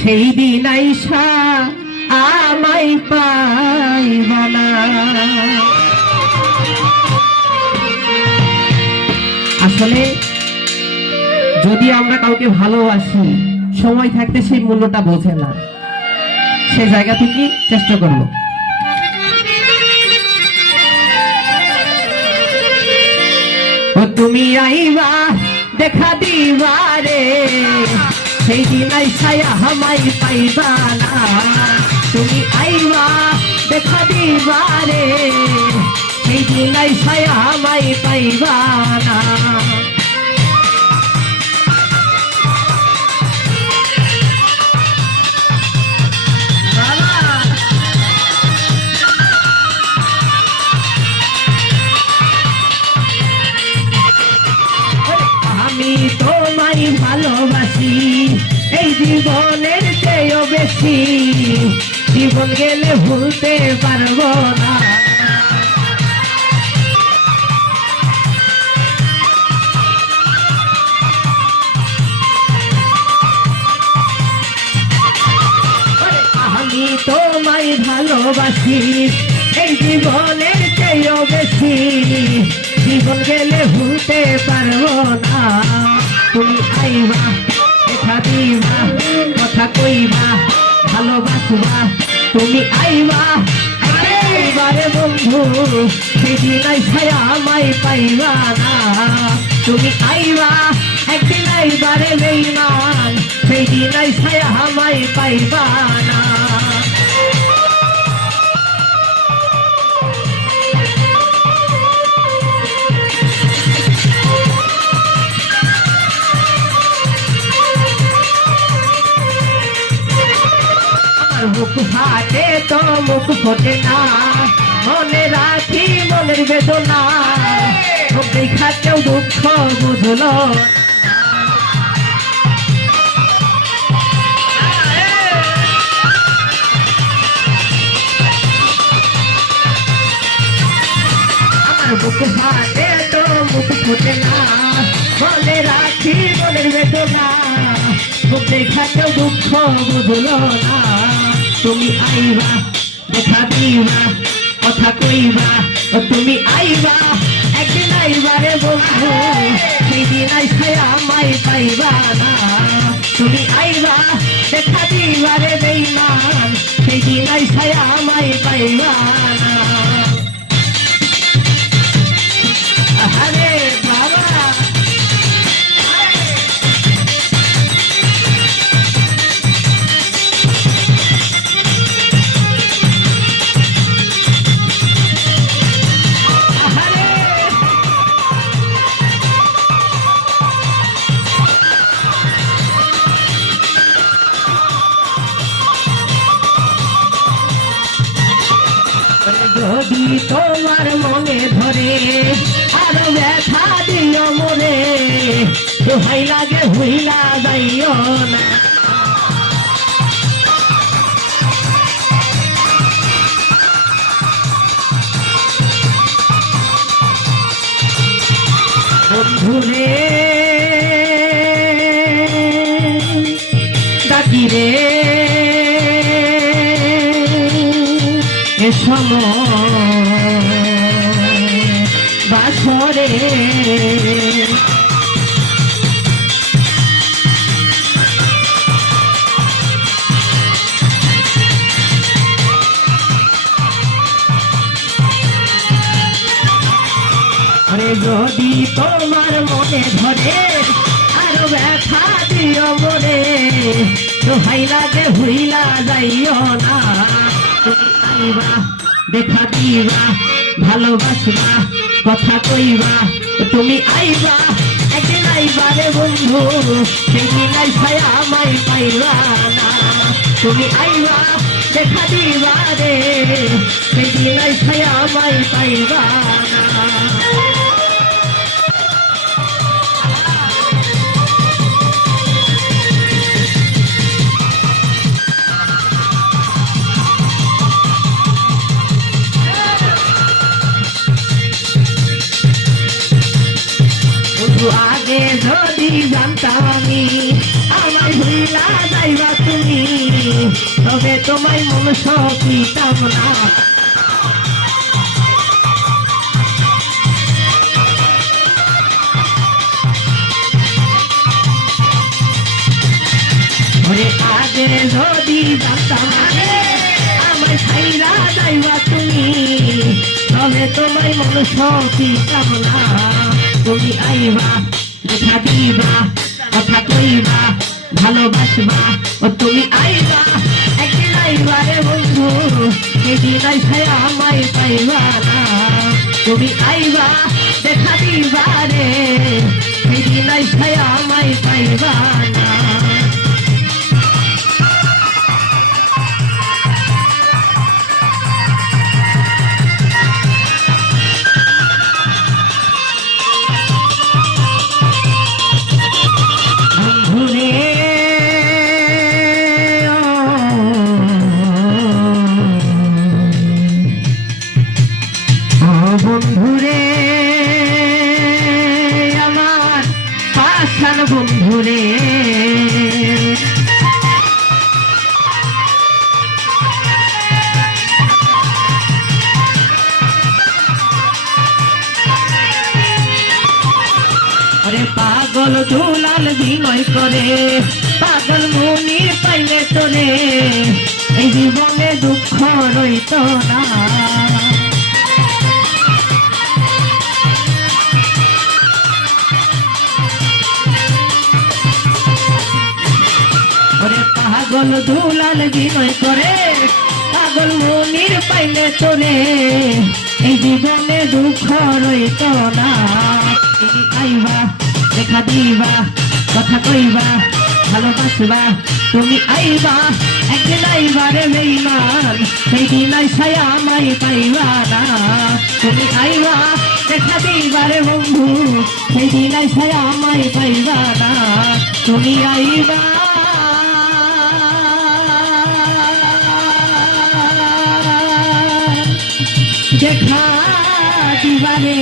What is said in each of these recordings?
সেই দিন আইসা আমায় পাইবা না। আসলে যদি আমরা কাউকে ভালোবাসি, সময় থাকতে সেই মূল্যটা বোঝে না, সেই জায়গা থেকে চেষ্টা করব। ও তুমি আইবা দেখা দিবা রে, সেই দিন আইসায়া আমায় পাইবা না। তুমি আইবা দেখা দিবা রে, সেই দিন আইসায়া আমায় পাইবা না। আমি তোমায় ভালোবাসি এই জীবনের চেয়েও বেশি, জীবন গেলে ভুলতে পারবো না। আমি তোমায় ভালোবাসি এই জীবনের চেয়েও বেশি, জীবন গেলে ভুলতে পারবো না। তুমি আইবা দেখা দিবা, কথা কইবা, ভালোবাসবা। তুমি আইবা এবারে বন্ধু, সেদিন আইসায়া আমায় পাইবা না। তুমি আইবা একদিন আইবারে বেঈমান, সেদিন আইসায়া আমায় পাইবা না। মুখ ফাটে তো মুখ ফোটে না, মনে রাখি মনের বেদনা। মুখ দেখা কেউ দুঃখ বুঝলো, আমার মুখ ফাটে তো মুখ ফোটে না, মনে রাখি মনের বেদনা। মুখ দেখা কেউ দুঃখ বুঝলো না। তুমি আইবা দেখা দিবা, কথা কইবা। তুমি আইবা একদিন আইবারে বন্ধু, সেদিন আইসায়া আমায় পাইবা না। তুমি আইবা দেখা দিবারে বেঈমান, সেদিন আইসায়া আমায় পাইবা না। আরে বাবা যদি তোমার মনে ধরে আরো ব্যথা দিও মনে, দোহাই লাগে হইলা যাইও না। বন্ধুরে ডাকি রে বাসরে, যদি তোমার মনে ধরে আরো ব্যথা দিও মনে, দোহাই লাগে হইলা যাইও না। আইবা দেখা দিবা, ভালোবাসবা, কথা কইবা। তুমি আইবা একদিন আইবারে বন্ধু, সেদিন আইসায়া আমায় পাইবা না। তুমি আইবা দেখা দিবা রে, সেদিন আইসায়া আমায় পাইবা না। আগে আগে যদি জানতাম আমি আমায় ভুলা যাইবা তুমি, তবে তোমায় মন সকিতাম না। ওরে আগে যদি জানতাম আমায় ছাইরা যাইবা তুমি, তবে তোমায় মন সকিতাম না। তুমি আইবা দেখা দিবা কথা কইবা ভালোবাসবা, ও তুমি আইবা একদিন আইবা রে বন্ধু, সেদিন আইসায় আমায় পাইবা না। তুমি আইবা দেখা দিবা রে, সেদিন আইসায় আমায় পাইবা না। বন্ধুরে আমার পাষাণ বন্ধুরে, আরে পাগল দুলাল বিনয় করে পাগল মনি পাইলে তোরে, এই জীবনে দুঃখ রইত না। পাগল দুলাল বিনয় করে পাগল মনির পাইলে তোরে, এই জীবনে দুঃখ রইত না। তুমি আইবা দেখা দিবা কথা কইবা ভালোবাসবা, তুমি আইবা একদিন আইবা রে বেঈমান, সেই দিন আইসায় আমায় পাইবা না। তুমি আইবা দেখা দিবা রে বন্ধু, সেই দিন আইসায় আমায় পাইবা না। তুমি আইবা দেখা দিবারে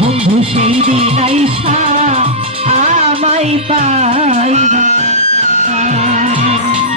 বন্ধু, সেই দিন আইসা আমায় পাইবা।